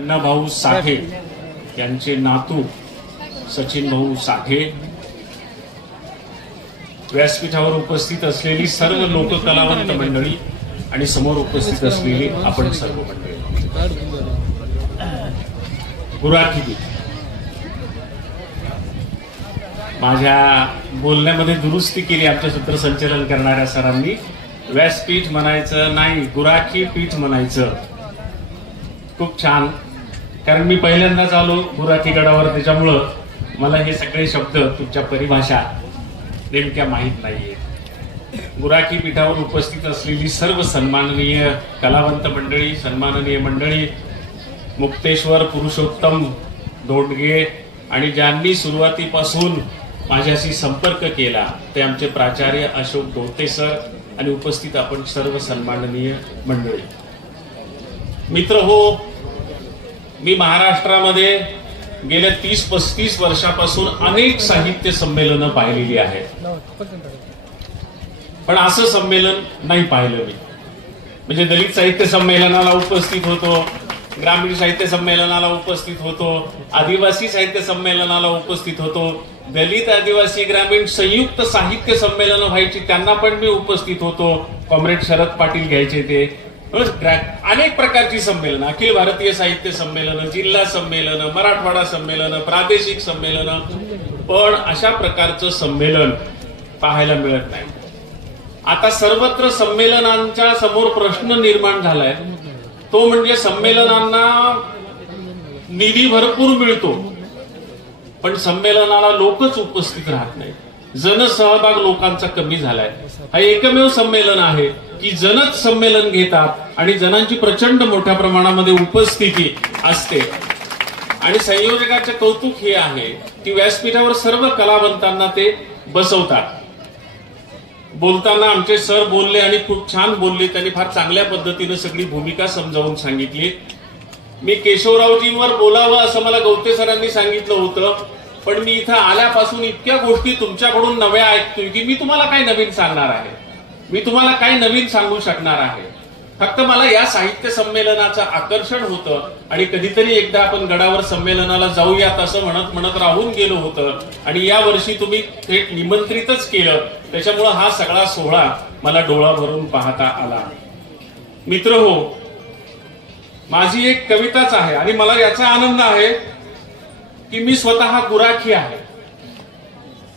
अण्णाभाऊ साठे यांचे नातू सचिन भाऊ साठे, व्यासपीठावर उपस्थित असलेली सर्व लोककलावंत मंडळी आणि समोर उपस्थित असलेली आपण सर्व मंडळी, गुराखी गीत. माझ्या बोलण्यामध्ये दुरुस्ती केली आमच्या सूत्रसंचालन करणाऱ्या सरांनी. व्यासपीठ म्हणायचं नाही, गुराखी पीठ म्हणायचं. खूप छान, कारण मी पहिल्यांदाच आलो गुराखी गडावर, त्याच्यामुळं मला हे सगळे शब्द तुमच्या परिभाषा नेमक्या माहीत नाहीये. गुराखी पीठावर उपस्थित असलेली सर्व सन्माननीय कलावंत मंडळी, सन्माननीय मंडळी, मुक्तेश्वर पुरुषोत्तम धोंडगे आणि ज्यांनी सुरुवातीपासून माझ्याशी संपर्क केला ते आमचे प्राचार्य अशोक डोते सर आणि उपस्थित आपण सर्व सन्माननीय मंडळी. मित्र हो, मी महाराष्ट्रामध्ये गेल्या 30-35 वर्षापासून अनेक साहित्य संमेलनं पाहिलेली आहेत, पण असं संमेलन नाही पाहिलं मी. म्हणजे दलित साहित्य संमेलनाला उपस्थित होतो, ग्रामीण साहित्य संमेलनाला उपस्थित होतो, आदिवासी साहित्य संमेलनाला उपस्थित होतो, दलित आदिवासी ग्रामीण संयुक्त साहित्य संमेलन व्हायची त्यांना पण मी उपस्थित होतो. कॉम्रेड शरद पाटील घ्यायचे ते. अनेक प्रकारची संमेलनं, अखिल भारतीय साहित्य संमेलन, जिल्हा संमेलन, मराठवाडा संमेलन, प्रादेशिक संमेलन, पण अशा प्रकारचं संमेलन पाहायला मिळत नाही. आता सर्वत्र संमेलनांच्या समोर प्रश्न निर्माण झालाय, तो म्हणजे संमेलनांना निधी भरपूर मिळतो, पण संमेलनाला लोकच उपस्थित राहत नाही. जनसहभाग लोकांचा कमी झालाय. हा एकमेव संमेलन आहे की जनच संमेलन घेतात आणि जनांची प्रचंड मोठ्या प्रमाणामध्ये उपस्थिती असते. आणि संयोजकाचे कौतुक हे आहे की व्यासपीठावर सर्व कलावंतांना ते बसवतात. बोलताना आमचे सर बोलले आणि खूप छान बोलले, त्यांनी फार चांगल्या पद्धतीने सगळी भूमिका समजावून सांगितली. मी केशवरावजींवर बोलावं असं मला गवते सरांनी सांगितलं होतं, पण मी इथं आल्यापासून इतक्या गोष्टी तुमच्याकडून नव्या ऐकतोय की मी तुम्हाला काय नवीन सांगणार आहे, मी तुम्हाला काय नवीन सांगू शकणार आहे. फक्त मला या साहित्य संमेलनाचं आकर्षण होतं आणि कधीतरी एकदा आपण गडावर संमेलनाला जाऊयात असं म्हणत म्हणत राहून गेलो होतं आणि या वर्षी तुम्ही थेट निमंत्रितच केलं, त्याच्यामुळं हा सगळा सोहळा मला डोळा भरून पाहता आला. मित्र हो, माझी एक कविताच आहे आणि मला याचा आनंद आहे की मी स्वतः गुराखी आहे.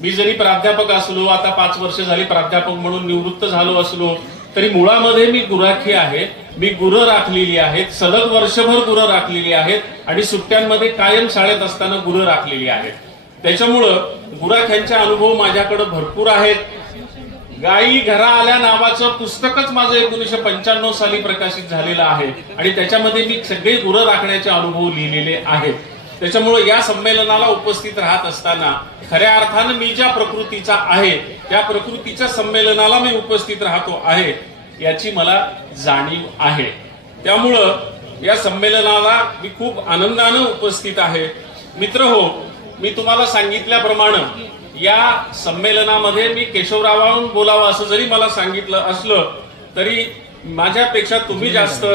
मी जरी प्राध्यापक असलो, आता 5 वर्ष झाली प्राध्यापक म्हणून निवृत्त झालो असलो, तरी मुळामध्ये मी गुराखी आहे. मी गुरं राखलेली आहेत, सलग वर्षभर गुरं राखलेली आहेत आणि सुट्ट्यांमध्ये कायम शाळेत असताना गुरं राखलेली आहेत. त्याच्यामुळं गुराख्यांचे अनुभव माझ्याकडे भरपूर आहेत. गायी घरा आल्या नावाचं पुस्तकच माझं 1995 साली प्रकाशित झालेलं आहे आणि त्याच्यामध्ये मी सगळे गुरं राखण्याचे अनुभव लिहिलेले आहेत. त्याच्यामुळे या संमेलनाला उपस्थित राहत असताना खऱ्या अर्थानं मी ज्या प्रकृतीचा आहे त्या प्रकृतीच्या संमेलनाला मी उपस्थित राहतो आहे याची मला जाणीव आहे. त्यामुळं या संमेलनाला मी खूप आनंदानं उपस्थित आहे. मित्र हो, मी तुम्हाला सांगितल्याप्रमाणे या संमेलनामध्ये मी केशवरावांहून बोलावं असं जरी मला सांगितलं असलं तरी माझ्यापेक्षा तुम्ही जास्त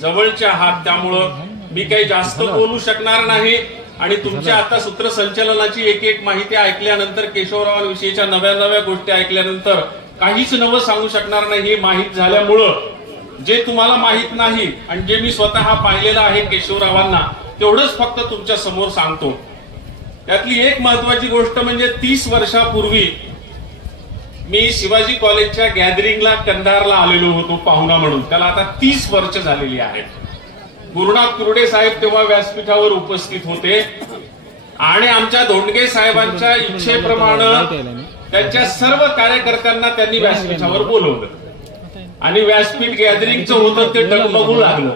जवळचे आहात, त्यामुळं मी काही जास्त बोलू शकणार नाही. आणि तुमच्या आता सूत्रसंचालनाची एक एक माहिती ऐकल्यानंतर, केशवरावांविषयीच्या नव्या गोष्टी ऐकल्यानंतर काहीच नवं सांगू शकणार नाही. हे माहीत झाल्यामुळं जे तुम्हाला माहीत नाही आणि जे मी स्वतः पाहिलेलं आहे केशवरावांना तेवढंच फक्त तुमच्या समोर सांगतो. त्यातली एक महत्वाची गोष्ट म्हणजे 30 वर्षापूर्वी मी शिवाजी कॉलेजच्या गॅदरिंगला कंधारला आलेलो होतो पाहुणा म्हणून. त्याला आता 30 वर्ष झालेली आहेत. गुरुनाथ कुर्डे साहेब तेव्हा व्यासपीठावर उपस्थित होते आणि आमच्या धोंडगे साहेबांच्या इच्छेप्रमाणे त्यांच्या सर्व कार्यकर्त्यांना त्यांनी व्यासपीठावर बोलवलं आणि व्यासपीठ गॅदरिंगचं होतं ते डगमगू लागलं.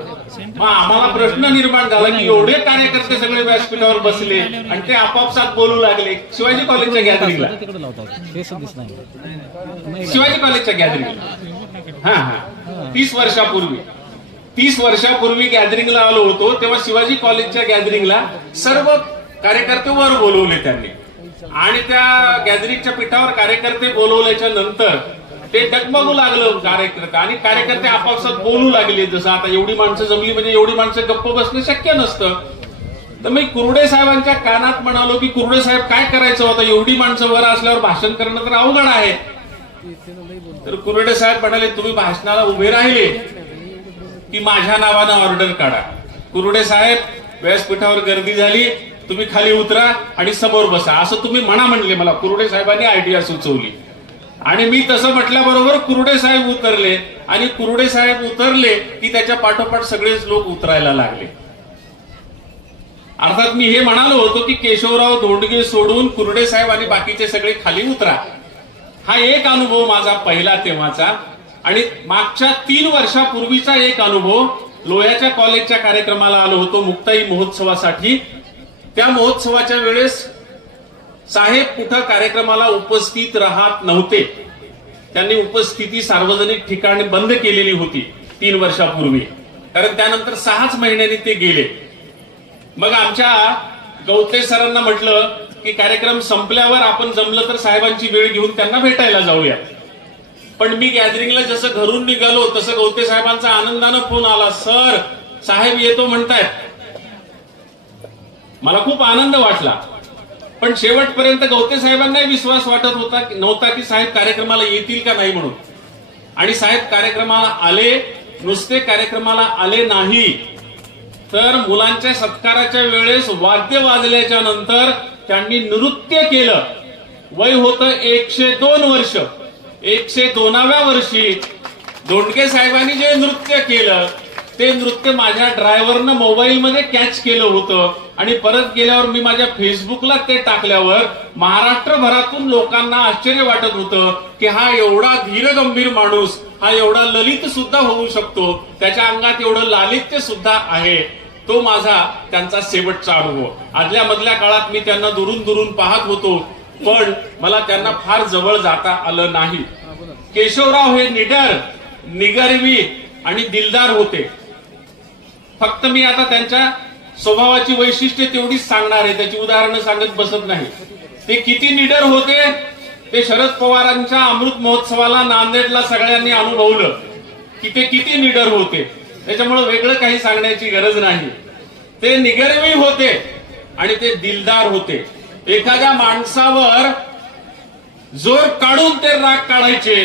मग आम्हाला प्रश्न निर्माण झाला की एवढे कार्यकर्ते सगळे व्यासपीठावर बसले आणि ते आपापसात बोलू लागले. शिवाजी कॉलेजच्या गॅदरिंगला, शिवाजी कॉलेजच्या गॅदरिंगला 30 वर्षापूर्वी गॅदरिंगला आलो होतो. तेव्हा शिवाजी कॉलेजच्या गॅदरिंगला सर्व कार्यकर्ते वर बोलवले त्यांनी आणि त्या गॅदरिंगच्या पीठावर कार्यकर्ते बोलवल्याच्या नंतर ते डगमगू लागलं कार्यकर्ते, आणि कार्यकर्ते आपापसात बोलू लागले. जसं आता एवढी माणसं जमली म्हणजे एवढी माणसं गप्प बसणं शक्य नसतं. तर मी कुरडे साहेबांच्या कानात म्हणालो की कुरडे साहेब काय करायचं होतं, एवढी माणसं वर असल्यावर भाषण करणं तर अवघड आहे. तर कुरडे साहेब म्हणाले तुम्ही भाषणाला उभे राहिले की माझ्या नावानं ऑर्डर काढा. कुरडे साहेब व्यासपीठावर गर्दी झाली, तुम्ही खाली उतरा आणि समोर बसा असं तुम्ही म्हणले. मला कुरडे साहेबांनी आयडिया सुचवली आणि मी तसं म्हटल्याबरोबर कुरडे साहेब उतरले, आणि कुरडे साहेब उतरले की त्याच्या पाठोपाठ सगळेच लोक उतरायला लागले. अर्थात मी हे म्हणालो होतो की केशवराव धोंडगे सोडून कुरडे साहेब आणि बाकीचे सगळे खाली उतरा. हा एक अनुभव माझा पहिला तेव्हाचा. आणि मागच्या 3 वर्षापूर्वीचा एक अनुभव, लोह्याच्या कॉलेजच्या कार्यक्रमाला आलो होतो मुक्ताई महोत्सवासाठी. त्या महोत्सवाच्या वेळेस साहेब कुठं कार्यक्रमाला उपस्थित राहत नव्हते. त्यांनी उपस्थिती सार्वजनिक ठिकाणी बंद केलेली होती 3 वर्षापूर्वी, कारण त्यानंतर 6च महिन्यांनी ते गेले. मग आमच्या गवते सरांना म्हटलं की कार्यक्रम संपल्यावर आपण जमलं तर साहेबांची वेळ घेऊन त्यांना भेटायला जाऊया. पण मी गॅदरिंगला जसं घरून निघालो तसं गवते साहेबांचा आनंदानं फोन आला, सर साहेब येतो म्हणतायत. मला खूप आनंद वाटला. पण शेवटपर्यंत गवते साहेबांनाही विश्वास वाटत नव्हता की साहेब कार्यक्रमाला येतील का नाही म्हणून. आणि साहेब कार्यक्रमाला आले. नुसते कार्यक्रमाला आले नाही तर मुलांच्या सत्काराच्या वेळेस वाद्य वाजल्याच्या नंतर त्यांनी नृत्य केलं. वय होतं 102 वर्ष. 102व्या वर्षी धोंडगे साहेबांनी जे नृत्य केलं ते नृत्य माझ्या ड्रायव्हरनं मोबाईलमध्ये कॅच केलं होतं. आणि परत गेल्यावर मी माझ्या फेसबुकला ते टाकल्यावर महाराष्ट्रभरातून लोकांना आश्चर्य वाटत होतं की हा एवढा धीरगंभीर माणूस, हा एवढा ललित सुद्धा होऊ शकतो, त्याच्या अंगात एवढं लालित्य सुद्धा आहे. तो माझा त्यांचा शेवटचा अनुभव. आदल्या मधल्या काळात मी त्यांना दुरून दुरून पाहत होतो, पण मला त्यांना फार जवळ जाता आलं नाही. केशवराव हे निडर, निगर्वी आणि दिलदार होते. फक्त मी आता त्यांच्या स्वभावाची वैशिष्ट्ये तेवढीच सांगणार आहे, त्याची उदाहरणं सांगत बसत नाही. ते किती निडर होते ते शरद पवारांच्या अमृत महोत्सवाला नांदेडला सगळ्यांनी अनुभवलं की ते किती निडर होते. त्याच्यामुळे वेगळं काही सांगण्याची गरज नाही. ते निगर्वी होते आणि ते दिलदार होते. एखाद्या माणसावर जोर काढून ते राग काढायचे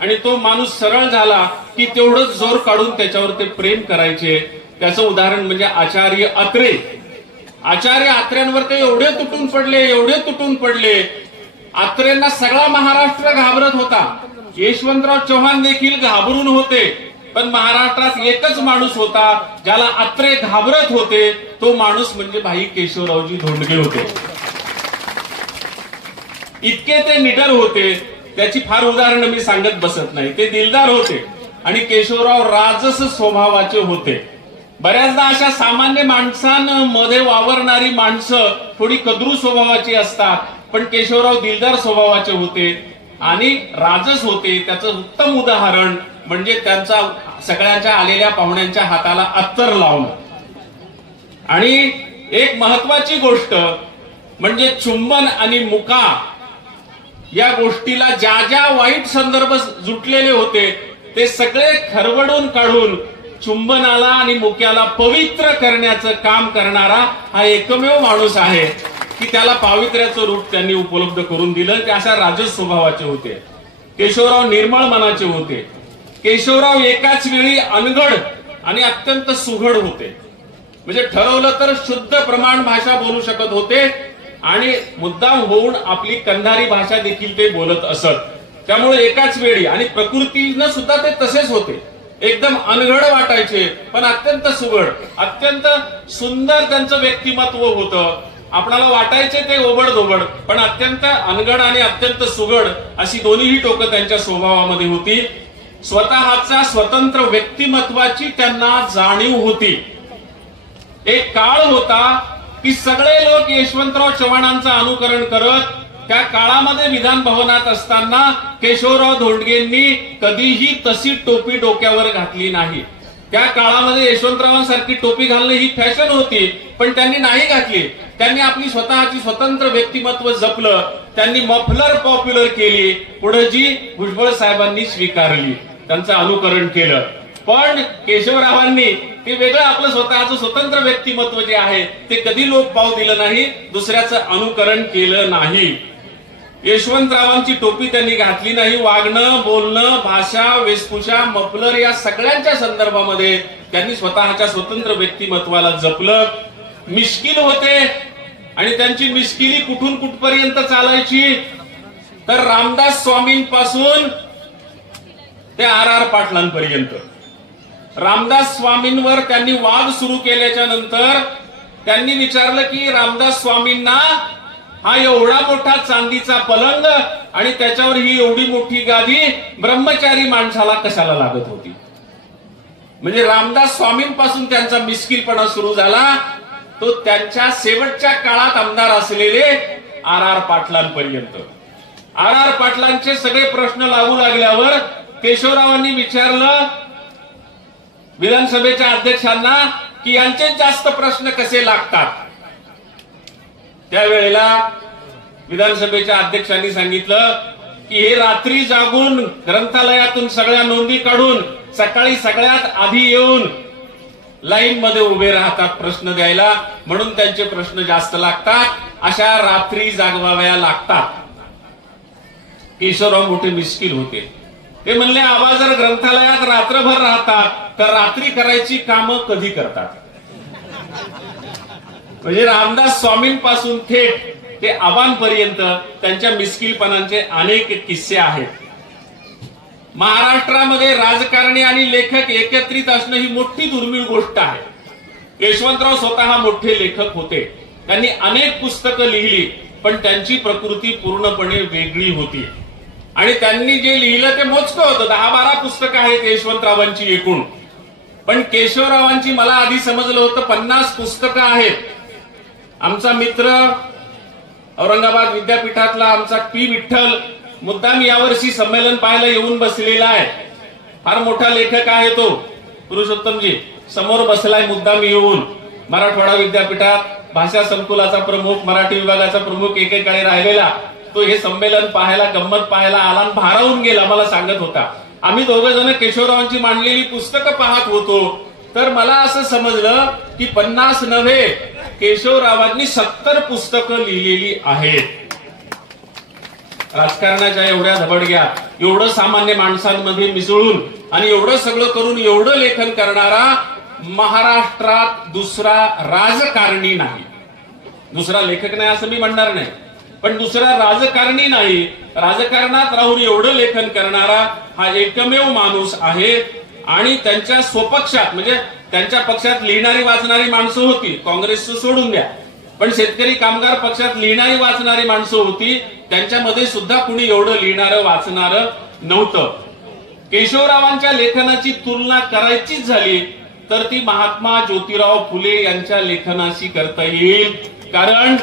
आणि तो माणूस सरळ झाला की तेवढंच जोर काढून त्याच्यावर ते प्रेम करायचे. त्याचं उदाहरण म्हणजे आचार्य अत्रे. आचार्य अत्र्यांवर ते एवढे तुटून पडले. अत्रेंना सगळा महाराष्ट्र घाबरत होता. यशवंतराव चव्हाण देखील घाबरून होते. पण महाराष्ट्रात एकच माणूस होता ज्याला अत्रे घाबरत होते, तो माणूस म्हणजे भाई केशवरावजी धोंडगे होते. इतके ते निडर होते, त्याची फार उदाहरणं मी सांगत बसत नाही. ते दिलदार होते आणि केशवराव राजस स्वभावाचे होते. बऱ्याचदा अशा सामान्य माणसांमध्ये वावरणारी माणसं थोडी कद्रू स्वभावाची असतात, पण केशवराव दिलदार स्वभावाचे होते आणि राजस होते. त्याचं उत्तम उदाहरण म्हणजे त्यांचा सगळ्यांच्या आलेल्या पाहुण्यांच्या हाताला अत्तर लावणं. आणि एक महत्वाची गोष्ट म्हणजे चुंबन आणि मुका या गोष्टीला ज्या ज्या वाईट संदर्भ जुटलेले होते ते सगळे खरवडून काढून चुंबनाला आणि मुक्याला पवित्र करण्याचं काम करणारा हा एकमेव माणूस आहे की त्याला पावित्र्याचं रूप त्यांनी उपलब्ध करून दिलं. ते अशा राजस स्वभावाचे होते. केशवराव निर्मळ मनाचे होते. केशवराव एकाच वेळी अनगढ आणि अत्यंत सुघड होते. म्हणजे ठरवलं तर शुद्ध प्रमाण भाषा बोलू शकत होते आणि मुद्दाम होऊन आपली कंधारी भाषा देखील ते बोलत असत. त्यामुळे एकाच वेळी, आणि प्रकृतीनं सुद्धा ते तसेच होते. एकदम अनगढ वाटायचे पण अत्यंत सुघड, अत्यंत सुंदर त्यांचं व्यक्तिमत्व होतं. आपणाला वाटायचे ते ओबडधोबड, पण अत्यंत अनगढ आणि अत्यंत सुघड अशी दोन्हीही टोकं त्यांच्या स्वभावामध्ये होती. स्वतःच्या स्वतंत्र व्यक्तिमत्वाची त्यांना जाणीव होती. एक काळ होता की सगळे लोक यशवंतराव चव्हाणांचं अनुकरण करत. त्या काळामध्ये विधान भवनात असताना केशवराव धोंडगेंनी कधीही तशी टोपी डोक्यावर घातली नाही. त्या काळामध्ये यशवंतरावांसारखी टोपी घालणं ही फॅशन होती, पण त्यांनी नाही घातली. त्यांनी आपली स्वतःची स्वतंत्र व्यक्तिमत्व जपलं. त्यांनी मफलर पॉप्युलर केली, पुढे जी भुजबळ साहेबांनी स्वीकारली, त्यांचं अनुकरण केलं. पण केशवरावांनी ते वेगळं आपलं स्वतःचं स्वतंत्र व्यक्तिमत्व जे आहे ते कधी लोप पावू दिलं नाही, दुसऱ्याचं अनुकरण केलं नाही. यशवंतरावांची टोपी त्यांनी घातली नाही. वागणं, बोलणं, भाषा, वेशभूषा, मफलर या सगळ्यांच्या संदर्भामध्ये त्यांनी स्वतःच्या स्वतंत्र व्यक्तिमत्वाला जपलं. मिश्किल होते आणि त्यांची मिश्किली कुठून कुठपर्यंत चालायची तर रामदास स्वामींपासून ते आर पाटलांपर्यंत. रामदास स्वामींवर त्यांनी वाद सुरू केल्याच्या नंतर त्यांनी विचारलं की रामदास स्वामींना हा एवढा मोठा चांदीचा पलंग आणि त्याच्यावर ही एवढी मोठी गादी ब्रह्मचारी माणसाला कशाला लागत होती. म्हणजे रामदास स्वामींपासून त्यांचा मिश्किलपणा सुरू झाला, तो त्यांच्या शेवटच्या काळात आमदार असलेले आर पाटलांपर्यंत. आर पाटलांचे सगळे प्रश्न लागू लागल्यावर केशवरावांनी विचारलं विधानसभेच्या अध्यक्षांना की यांचे जास्त प्रश्न कसे लागतात. त्यावेळेला विधानसभेच्या अध्यक्षांनी सांगितलं की हे रात्री जागून ग्रंथालयातून सगळ्या नोंदी काढून सकाळी सगळ्यात आधी येऊन लाईन मध्ये उभे राहतात प्रश्न द्यायला, म्हणून त्यांचे प्रश्न जास्त लागतात. अशा रात्री जागवाव्या लागतात. केशवराव मोठे मिश्किल होते. ते म्हणले आबा जर ग्रंथालयात रात्रभर राहतात तर रात्री करायची कामं कधी करतात. म्हणजे रामदास स्वामींपासून थेट ते आबांपर्यंत त्यांच्या मिश्किलपणाचे अनेक किस्से आहेत. महाराष्ट्रामध्ये राजकारणी आणि लेखक एकत्रित असणं ही मोठी दुर्मिळ गोष्ट आहे. यशवंतराव स्वतः मोठे लेखक होते. त्यांनी अनेक पुस्तकं लिहिली, पण त्यांची प्रकृती पूर्णपणे वेगळी होती आणि त्यांनी जे लिहिलं ते मोजकं होतं. 10-12 पुस्तकं आहेत यशवंतरावांची एकूण, पण केशवरावांची मला आधी समजलं होतं 50 पुस्तकं आहेत. आमचा मित्र औरंगाबाद विद्यापीठातला आमचा पी विठ्ठल मुद्दाम यावर्षी संमेलन पाहायला येऊन बसलेला आहे. फार मोठा लेखक आहे तो. पुरुषोत्तमजी समोर बसलाय मुद्दाम येऊन. मराठवाडा विद्यापीठात भाषा संकुलाचा प्रमुख, मराठी विभागाचा प्रमुख एकेकाळी राहिलेला तो हे संमेलन पाहायला, गंमत पाहायला आला आणि भारावून गेला. मला सांगत होता आम्ही दोघे जण केशवरावांची मांडलेली पुस्तकं पाहत होतो, तर मला असं समजलं की 50 नव्हे, केशवरावांनी 70 पुस्तकं लिहिलेली आहेत. राजकारणाच्या एवढ्या धबडग्या, एवढं सामान्य माणसांमध्ये मिसळून आणि एवढं सगळं करून एवढं लेखन करणारा महाराष्ट्रात दुसरा राजकारणी नाही. दुसरा लेखक नाही असं मी म्हणणार नाही, पण दुसरा राजकारणी नाही. राजकारणात राहून एवढं लेखन करणारा हा एकमेव माणूस आहे. आणि त्यांच्या स्वपक्षात म्हणजे त्यांच्या पक्षात लिहिणारी वाचणारी माणसं होती, काँग्रेसचं सोडून द्या, पण शेतकरी कामगार पक्षात लिहिणारी वाचणारी माणसं होती. त्यांच्यामध्ये सुद्धा कुणी एवढं लिहिणारं वाचणारं नव्हतं. केशवरावांच्या लेखनाची तुलना करायचीच झाली तर ती महात्मा ज्योतिराव फुले यांच्या लेखनाशी करता येईल. कारण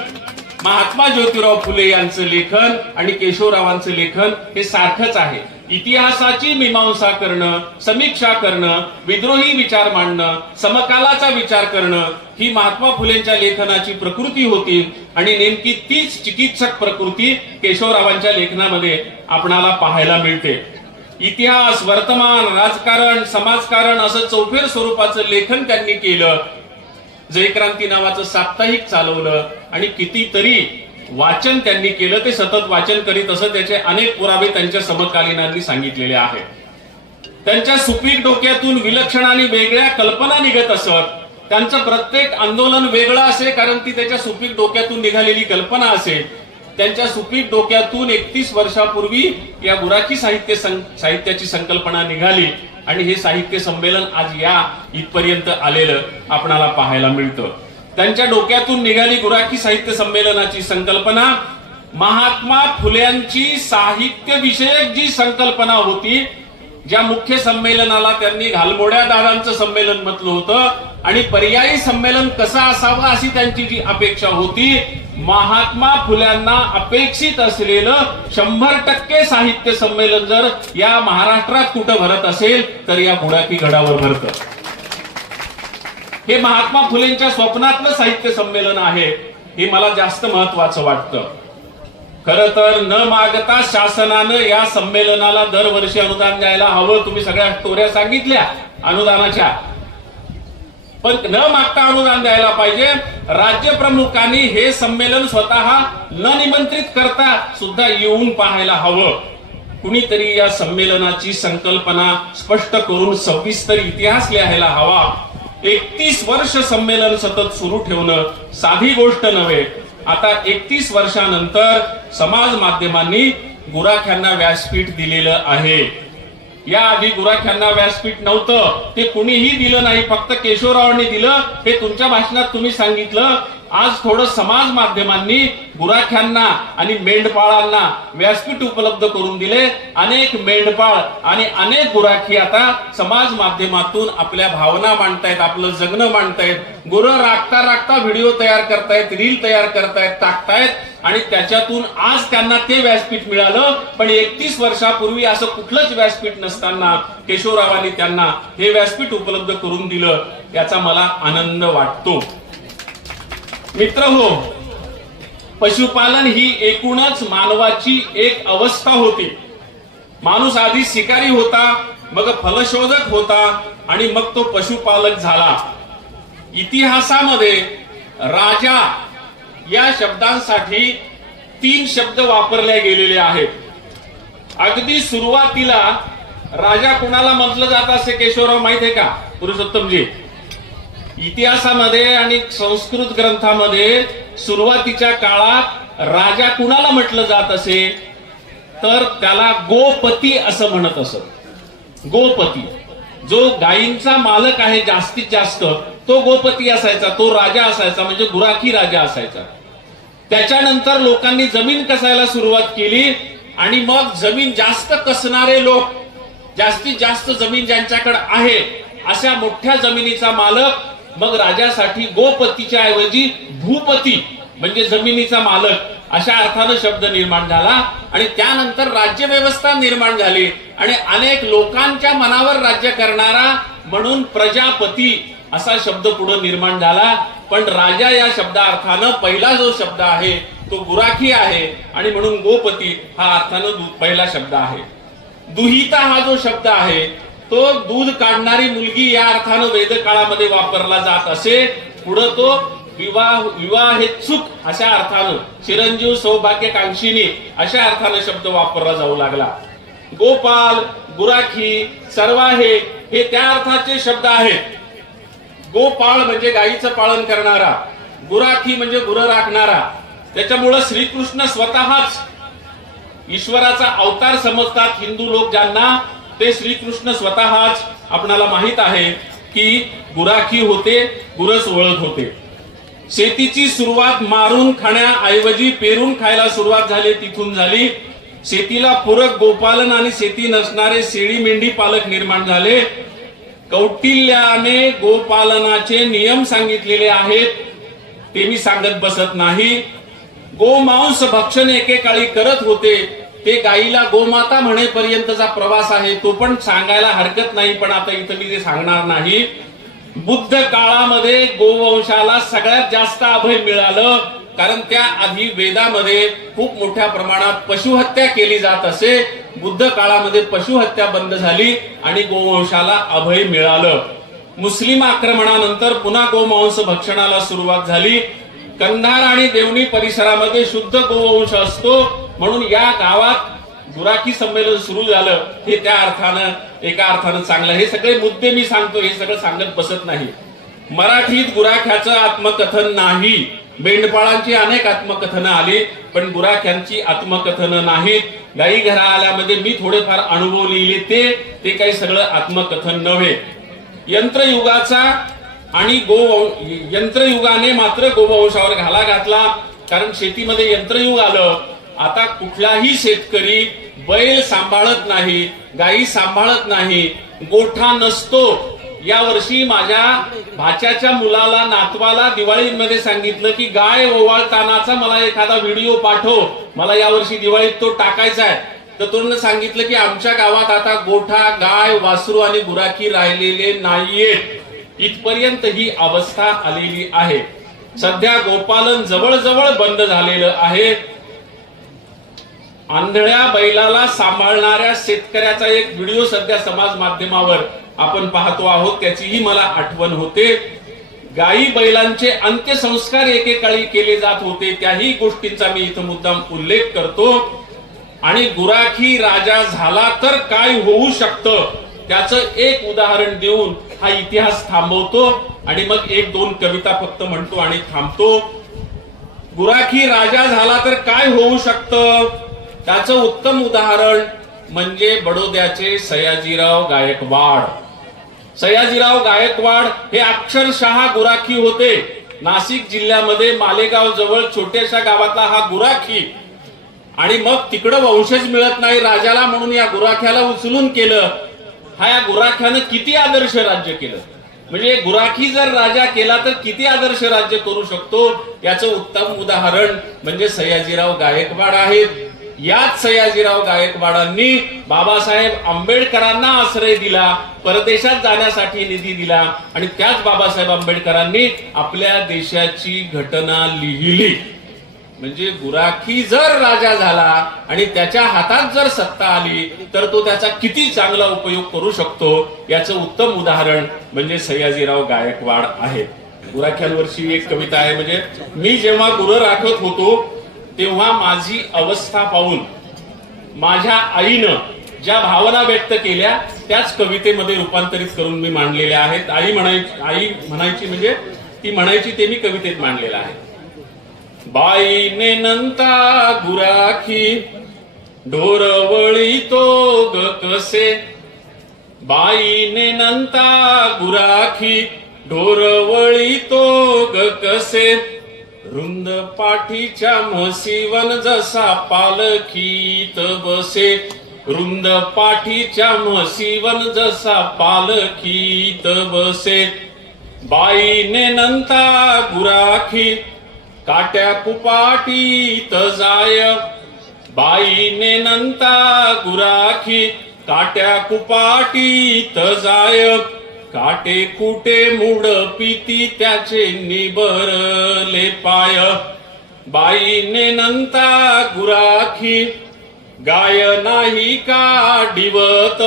महात्मा ज्योतिराव फुले यांचं लेखन आणि केशवरावांचं लेखन हे सारखंच आहे. इतिहासाची मीमांसा करणं, समीक्षा करणं, विद्रोही विचार मांडणं, समकालाचा विचार करणं ही महात्मा फुलेंच्या लेखनाची प्रकृती होती. आणि नेमकी तीच चिकित्सक प्रकृती केशवरावांच्या लेखनामध्ये आपणाला पाहायला मिळते. इतिहास, वर्तमान, राजकारण, समाजकारण असं चौफेर स्वरूपाचं लेखन त्यांनी केलं. जयक्रांती नावाचं साप्ताहिक चालवलं आणि कितीतरी वाचन त्यांनी केलं. ते सतत वाचन करीत असत. त्याचे अनेक पुरावे त्यांच्या समकालीनांनी सांगितलेले आहेत. त्यांच्या सुपीक डोक्यातून विलक्षण आणि वेगळ्या कल्पना निघत असत. त्यांचं प्रत्येक आंदोलन वेगळं असे, कारण ती त्याच्या सुपीक डोक्यातून निघालेली कल्पना असे. त्यांच्या सुपीक डोक्यातून 31 वर्षापूर्वी या गुराखी साहित्याची संकल्पना निघाली आणि हे साहित्य संमेलन आज या इथपर्यंत आलेलं आपणाला पाहायला मिळतं. त्यांच्या डोक्यातून निघाली गुराखी साहित्य संमेलनाची संकल्पना. महात्मा फुल्यांची साहित्य विषयक जी संकल्पना होती, ज्या मुख्य संमेलनाला त्यांनी घालमोड्या दादांचं संमेलन म्हटलं होतं आणि पर्यायी संमेलन कसं असावं अशी त्यांची जी अपेक्षा होती, महात्मा फुल्यांना अपेक्षित असलेलं 100% साहित्य संमेलन जर या महाराष्ट्रात कुठं भरत असेल तर या गुराखी गडावर भरतं. हे महात्मा फुलेंच्या स्वप्नातलं साहित्य संमेलन आहे. हे मला जास्त महत्वाचं वाटतं. खरं तर न मागता शासनानं या संमेलनाला दरवर्षी अनुदान द्यायला हवं. तुम्ही सगळ्या स्टोऱ्या सांगितल्या अनुदानाच्या, पण न मागता अनुदान द्यायला पाहिजे. राज्य प्रमुखांनी हे संमेलन स्वतः न निमंत्रित करता सुद्धा येऊन पाहायला हवं. कुणीतरी या संमेलनाची संकल्पना स्पष्ट करून सविस्तर इतिहास लिहायला हवा. 31 वर्ष संमेलन सतत सुरू ठेवणं साधी गोष्ट नव्हे. आता 31 वर्षानंतर समाज माध्यमांनी गुराख्यांना व्यासपीठ दिलेलं आहे. याआधी गुराख्यांना व्यासपीठ नव्हतं, ते कुणीही दिलं नाही, फक्त केशवरावांनी दिलं. हे तुमच्या भाषणात तुम्ही सांगितलं. आज थोडं समाज माध्यमांनी गुराख्यांना आणि मेंढपाळांना व्यासपीठ उपलब्ध करून दिले. अनेक मेंढपाळ आणि अनेक गुराखी आता समाज माध्यमातून आपल्या भावना मांडतायत, आपलं जगणं मांडतायत. गुरं राखता राखता व्हिडिओ तयार करतायत, रील तयार करतायत, टाकतायत आणि त्याच्यातून आज त्यांना ते व्यासपीठ मिळालं. पण 31 वर्षापूर्वी असं कुठलंच व्यासपीठ नसताना केशवरावांनी त्यांना हे व्यासपीठ उपलब्ध करून दिलं. याचा मला आनंद वाटतो. मित्रहो, पशुपालन ही एकूणच मानवाची एक अवस्था होती. माणूस आधी शिकारी होता, मग फलशोधक होता आणि मग तो पशुपालक झाला. इतिहासामध्ये राजा या शब्दांसाठी 3 शब्द वापरले गेलेले आहेत. अगदी सुरुवातीला राजा कुणाला म्हटलं जात असे केशवराव माहित आहे का पुरुषोत्तमजी? इतिहासामध्ये आणि संस्कृत ग्रंथामध्ये सुरुवातीच्या काळात राजा कुणाला म्हटलं जात असे तर त्याला गोपती असं म्हणत असत. गोपती, जो गायींचा मालक आहे जास्तीत जास्त, तो गोपती असायचा, तो राजा असायचा, म्हणजे गुराखी राजा असायचा. त्याच्यानंतर लोकांनी जमीन कसायला सुरुवात केली आणि मग जमीन जास्त कसणारे लोक, जास्तीत जास्त जमीन ज्यांच्याकडे आहे अशा मोठ्या जमिनीचा मालक, मग राजासाठी गोपतीच्या ऐवजी भूपती म्हणजे जमिनीचा मालक अशा अर्थानं शब्द निर्माण झाला. आणि त्यानंतर राज्य व्यवस्था निर्माण झाली आणि अनेक लोकांच्या मनावर राज्य करणारा म्हणून प्रजापती असा शब्द पुढे निर्माण झाला. पण राजा या शब्दार्थानं पहिला जो शब्द आहे तो गुराखी आहे आणि म्हणून गोपती हा अर्थानं पहिला शब्द आहे. दुहिता हा जो शब्द आहे तो दूध काढणारी मुलगी या अर्थानं वेद काळामध्ये वापरला जात असे. पुढे तो विवाहेत्सुक अशा अर्थानं, चिरंजीव सौभाग्यकांक्षिणी अशा अर्थानं शब्द वापरला जाऊ लागला. गोपाल, गुराखी, सर्वाहे हे त्या अर्थाचे शब्द आहेत. गोपाळ म्हणजे गायीचं पालन करणारा, गुराखी म्हणजे गुरं राखणारा. त्याच्यामुळे श्रीकृष्ण स्वतःच ईश्वराचा अवतार समजतात हिंदू लोक ज्यांना, ते श्रीकृष्ण स्वतःच आपणाला माहित आहे की गुराखी होते, गुरस वळत होते. शेतीची सुरुवात मारून खाण्याऐवजी पेरून खायला सुरुवात झाली, तिथून झाली. शेतीला पूरक गोपालन आणि शेती नसणारे शेळी मेंढी पालक निर्माण झाले. कौटिल्याने गोपालनाचे नियम सांगितलेले आहेत, ते मी सांगत बसत नाही. गोमांस भक्षण एकेकाळी करत होते, ते गायीला गोमाता म्हणेपर्यंतचा प्रवास आहे, तो पण सांगायला हरकत नाही, पण आता इथं मी ते सांगणार नाही. बुद्ध काळामध्ये गोवंशाला सगळ्यात जास्त अभय मिळालं, कारण त्या आधी वेदामध्ये खूप मोठ्या प्रमाणात पशुहत्या केली जात असे. बुद्ध काळामध्ये पशुहत्या बंद झाली आणि गोवंशाला अभय मिळालं. मुस्लिम आक्रमणानंतर पुन्हा गोमांस भक्षणाला सुरुवात झाली. कंधार आणि देवणी परिसरामध्ये शुद्ध गोवंश असतो, म्हणून या गावात गुराखी संमेलन सुरू झालं. हे त्या अर्थानं एका अर्थानं चांगलं. हे सगळे मुद्दे मी सांगतो, हे सगळं सांगत बसत नाही. मराठीत गुराख्याचं आत्मकथन नाही. मेंढपाळांची अनेक आत्मकथनं आली, पण गुराख्यांची आत्मकथनं नाहीत. गाई घरा आल्यामध्ये मी थोडेफार अनुभव लिहिले, ते काही सगळं आत्मकथन नव्हे. यंत्रयुगाचा आणि यंत्रयुगाने मात्र गोवंशावर घाला घातला, कारण शेतीमध्ये यंत्रयुग आलं. आता कुठलाही शेतकरी बैल सांभाळत नाही, गाई सांभाळत नाही, गोठा नसतो. या वर्षी माझ्या भाच्याच्या मुलाला, नातवाला दिवाळीमध्ये सांगितलं की गाय ओवाळतानाचा मला एखादा व्हिडिओ पाठव, मला यावर्षी दिवाळीत तो टाकायचा आहे. तर तो सांगितलं की आमच्या गावात आता गोठा, गाय, वासरू आणि गुराखी राहिलेले नाहीये. इथपर्यंत ही अवस्था आलेली आहे. सध्या गोपालन जवळजवळ बंद झालेलं आहे. आंधळ्या बैलाला सांभाळणाऱ्या शेतकऱ्याचा एक व्हिडिओ सध्या समाज माध्यमावर आपण पाहतो आहोत, त्याचीही मला आठवण होते. गायी बैलांचे अंत्यसंस्कार एकेकाळी केले जात होते, त्याही गोष्टींचा मी इथं मुद्दाम उल्लेख करतो. आणि गुराखी राजा झाला तर काय होऊ शकतं त्याचं एक उदाहरण देऊन हा इतिहास थांबवतो आणि मग एक दोन कविता फक्त म्हणतो आणि थांबतो. गुराखी राजा झाला तर काय होऊ शकतं त्याचं उत्तम उदाहरण म्हणजे बडोद्याचे सयाजीराव गायकवाड. सयाजीराव गायकवाड हे अक्षरशः गुराखी होते. नाशिक जिल्ह्यामध्ये मालेगाव जवळ छोट्याशा गावातला हा गुराखी. आणि मग तिकडं वंशज मिळत नाही राजाला म्हणून या गुराख्याला उचलून केलं. हा या गुराख्यानं किती आदर्श राज्य केलं, म्हणजे गुराखी जर राजा केला तर किती आदर्श राज्य करू शकतो याचं उत्तम उदाहरण म्हणजे सयाजीराव गायकवाड आहेत. याच सयाजीराव गायकवाडांनी बाबासाहेब आंबेडकरांना आश्रय दिला, परदेशात जाण्यासाठी निधी दिला आणि त्याच बाबासाहेब आंबेडकरांनी आपल्या देशाची घटना लिहिली. म्हणजे गुराखी जर राजा झाला आणि त्याच्या हातात जर सत्ता आली तर तो त्याचा किती चांगला उपयोग करू शकतो याचं उत्तम उदाहरण म्हणजे सयाजीराव गायकवाड आहे. गुराख्यांवरची एक कविता आहे. म्हणजे मी जेव्हा गुरं राखत होतो तेव्हा माझी अवस्था पाहून माझ्या आईनं ज्या भावना व्यक्त केल्या त्याच कवितेमध्ये रूपांतरित करून मी मांडलेल्या आहेत. आई म्हणायची म्हणजे ती म्हणायची ते मी कवितेत मांडलेलं आहे. बाईने नंता गुराखी ढोरवळी तो ग कसे. बाईने नंता गुराखी ढोरवळी तो ग कसे. रुंद पाठीच्या म्हशीवन जसा पालखीत बसे. रुंद पाठीच्या म्हशीवन जसा पालखीत बसे. बाईने नंता गुराखी काट्या कुपाटीत जाय. बाईने नंता गुराखी काट्या कुपाटीत जाय. काटे कुटे मुड पिती त्याचे निबरले पाय. बाईने नंता गुराखी गाय नाही का डिवत.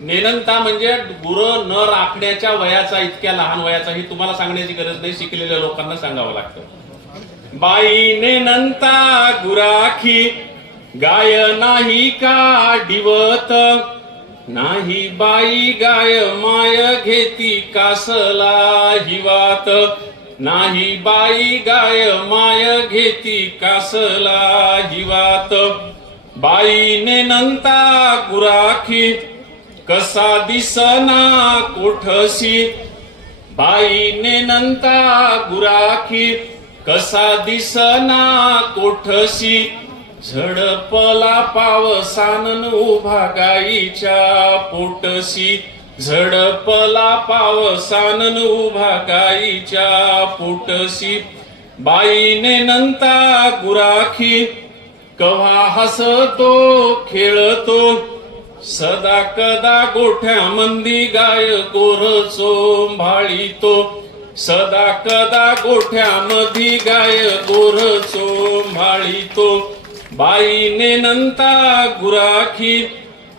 नेनंता म्हणजे गुरं न राखण्याच्या वयाचा, इतक्या लहान वयाचा, ही तुम्हाला सांगण्याची गरज नाही, शिकलेल्या लोकांना सांगावं लागतं. बाईने नंता गुराखी गाय नाही का डिवत. नाही बाई गाय माय घेती कासला हिवात. नाही बाई गाय माय घेती कासला हिवात. बाईने नंता गुराखी कसा दिसना कोठसी. बाईने नंता गुराखी कसा दिसना कोठसी. झडपला पावसानन उभा गाईच्या पोटसी. झडपला पावसानन उभा गाईच्या पोटसी. बाईने नंता गुराखी कव्हा हसतो खेळतो. सदा कदा गोठ्यामंदी गाय गोर चोंभाळीतो. सदा कदा गोठ्यामधी गाय गोर चोंभाळीतो. बाईने नंता गुराखी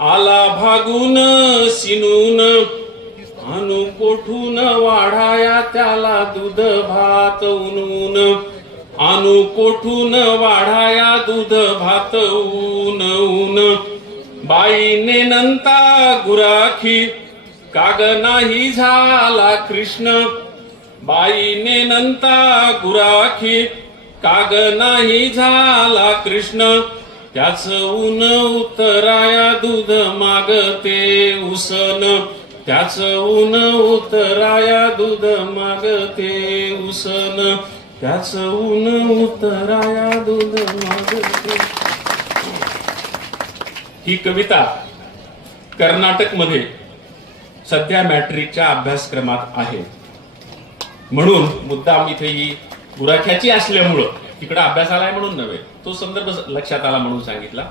आला भागून सिनून. आणू कोठून वाढाया त्याला दूध भात उनून. आणू कोठून वाढाया दूध भात ऊन ऊन. बाईने नंता गुराखी काग नाही झाला कृष्ण. बाईने नंता गुराखी काग नाही झाला कृष्ण. त्याच ऊन उतराया दूध मागते उसन. त्याच ऊन उतराया दूध मागते उसन. त्याच ऊन उतराया दूध मागते. ही कविता कर्नाटक मध्ये सध्या मॅट्रिकच्या अभ्यासक्रमात आहे. म्हणून मुद्दाम इथे ही गुराख्याची असल्यामुळं तिकडे अभ्यासाला आहे म्हणून नव्हे, तो संदर्भ लक्षात आला म्हणून सांगितला.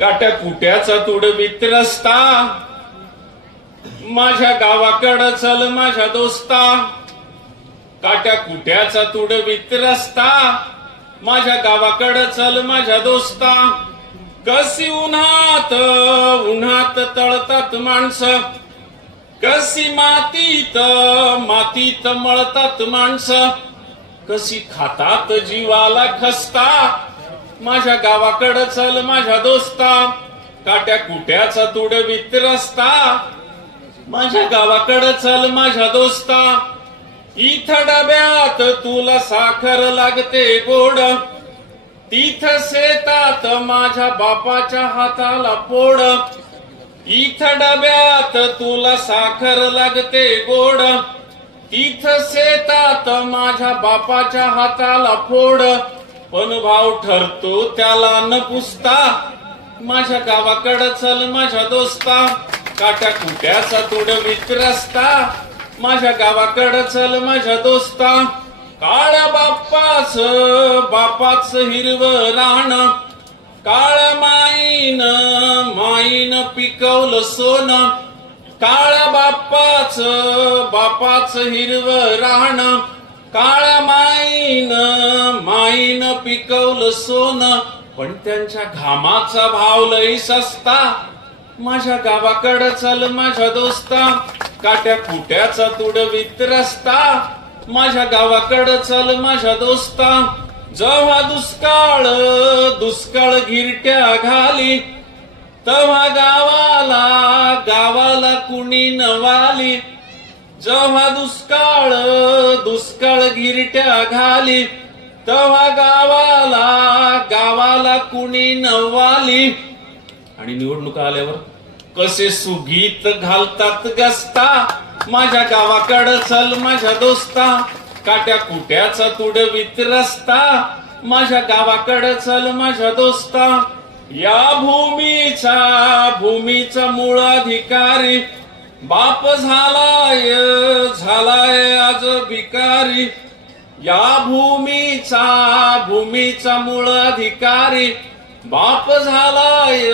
काट्या कुट्याचा तुडवीत रस्ता माझ्या गावाकडं चल माझ्या दोस्ता. काट्या कुट्याचा तुडवीत रस्ता माझ्या गावाकडं चल माझ्या दोस्ता. कशी उन्हात उन्हात तळतात माणसं, कशी मातीत मातीत मळतात माणसं, कशी खातात जीवाला खस्ता माझ्या गावाकडं चल माझ्या दोस्ता. काट्या कुट्याचा तुडवीत रस्ता माझ्या गावाकडं चल माझ्या दोस्ता. इथं डब्यात तुला साखर लागते गोड, तिथं शेतात माझ्या बापाच्या हाताला फोड. इथं डब्यात तुला साखर लागते गोड, तिथं शेतात माझ्या बापाच्या हाताला फोड. पण भाव ठरतो त्याला न पुसता माझ्या गावाकडं चल माझ्या दोस्ता. काट्या कुट्याचा तुडवीत रस्ता माझ्या गावाकडं चल माझ्या दोस्ता. काळ्या बापाच हिरवं रान, काळ्या माईन पिकवलं सोनं. काळ्या बापाच हिरवं रान, काळ्या माईन पिकवलं सोनं. पण त्यांच्या घामाचा भाव लई सस्ता माझ्या गावाकडं चल माझ्या दोस्ता. काट्या कुट्याचा तुडवीत रस्ता माझ्या गावाकडं चल माझ्या दोस्ता. जेव्हा दुष्काळ घिरट्या घाली, तेव्हा गावाला कुणी नवाली. जेव्हा दुष्काळ घिरट्या घाली, तेव्हा गावाला कुणी नवाली. आणि निवडणुका आल्यावर कसे सुगीत घालतात गस्ता माझ्या गावाकडं चल माझ्या दोस्ता. काट्या कुट्याचा तुडवीत रस्ता माझ्या गावाकडं चल माझ्या दोस्ता. या भूमीचा मूळ अधिकारी बाप झालाय आज भिकारी. या भूमीचा मूळ अधिकारी बाप झालाय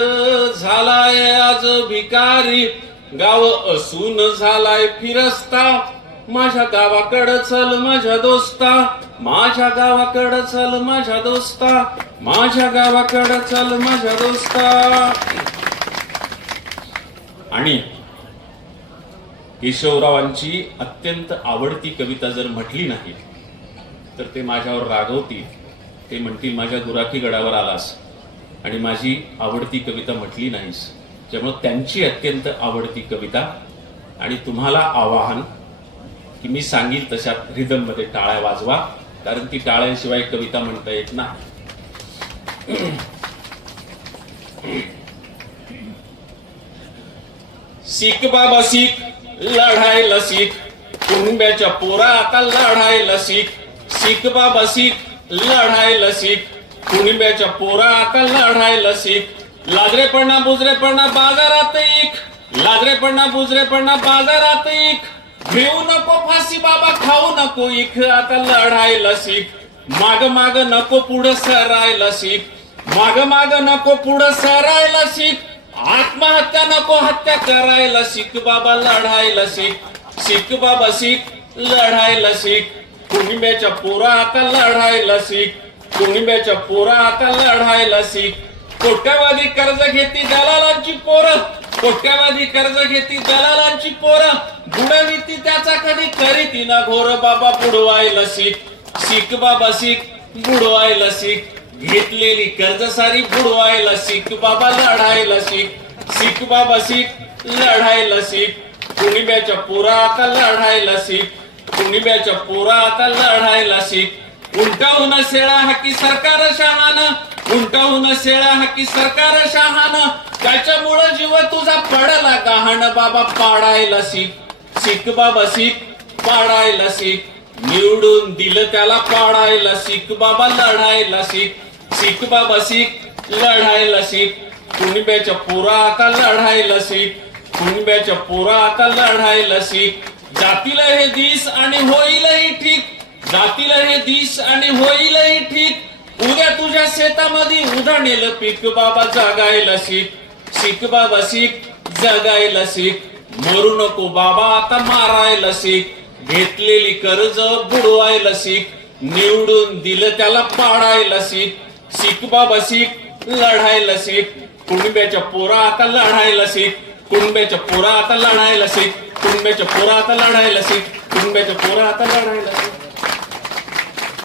आज भिकारी. गाव असून झालाय फिरस्ता माझ्या गावाकडं चल माझ्या दोस्ता. माझ्या गावाकडं चल माझ्या दोस्ता. माझ्या गावाकडं चल माझ्या दोस्ता. आणि केशवरावांची अत्यंत आवडती कविता जर म्हटली नाही तर ते माझ्यावर रागवतील. ते म्हणतील माझ्या गुराखी गडावर आलास आणि माझी आवडती कविता म्हटली नाहीस. त्यामुळे त्यांची अत्यंत आवडती कविता. आणि तुम्हाला आवाहन की मी सांगील तशा रिदम मध्ये टाळ्या वाजवा, कारण ती टाळ्याशिवाय कविता म्हणता येत नाही. सीख बाबा सीख, लढायला सीख, कुणब्याच्या पोरा आता लढायला सीख. सीख बाबा सीख, लढायला सीख, कुणब्याच्या पोरा आता लढायला सीख. लाजरेपणा बुजरेपणा बाजारात इक, लाजरेपणा बुजरेपणा बाजारात इक. घेऊ नको फाशी बाबा, खाऊ नको इक, आता लढायला सीख. माग माग नको पुढं सरायला सीख, माग माग नको पुढं सरायला सीख. आत्महत्या नको हत्या करायला सीख बाबा, लढायला सीख. सीख बाबा सीख, लढायला सीख. कुणब्याच्या पोरा आता लढायला सीख, कुणब्याच्या पोरा आता लढायला सीख. कोट्यावधी कर्ज घेती दलालांची पोरं, कोट्यावधी कर्ज घेती दलालांची पोरं. बुडविती त्याचा कधी करीती ना घोर बाबा, बुडवायला सीख. सीख बाबा सीख, बुडवायला सीख. घेतलेली कर्ज सारी बुडवायला सीख बाबा, लढायला सीख. सीख बाबा सीख, लढायला सीख. कुणब्याच्या पोरा आता लढायला सीख, कुणब्याच्या पोरा आता लढायला सीख. उंटाहून शेळा हाकी सरकार शहाणं, उंटाहून शेळा हाकी सरकार शहाणं. त्याच्यामुळं जीव तुझा पडला गहाण बाबा, पाडायला सीख. सीख बाबा सीख, पाडायला सीख. निवडून दिलं त्याला पाडायला सीख बाबा, लढायला सीख. सीख बाबा सीख, लढायला सीख. कुणब्याच्या पोरा आता लढायला सीख, कुणब्याच्या पोरा आता लढायला सीख. जातीला हे दिस आणि होईलही ठीक, जातीला हे दिस आणि होईलही ठीक. उद्या तुझ्या शेतामध्ये उधाणेल पीक बाबा, जगायला सीख. सीख बाबा सीख, जगायला सीख. मरू नको बाबा आता मारायला सीख, घेतलेली कर्ज बुडवायला शिक, निवडून दिलं त्याला पाडायला शिक. शिक बाबा शिक, लढायला शिक. कुणब्याच्या पोरा आता लढायला शिक. कुणब्याच्या पोरा आता लढायला शिक. कुणब्याच्या पोरा आता लढायला शिक. कुणब्याच्या पोरा आता लढायला शिक.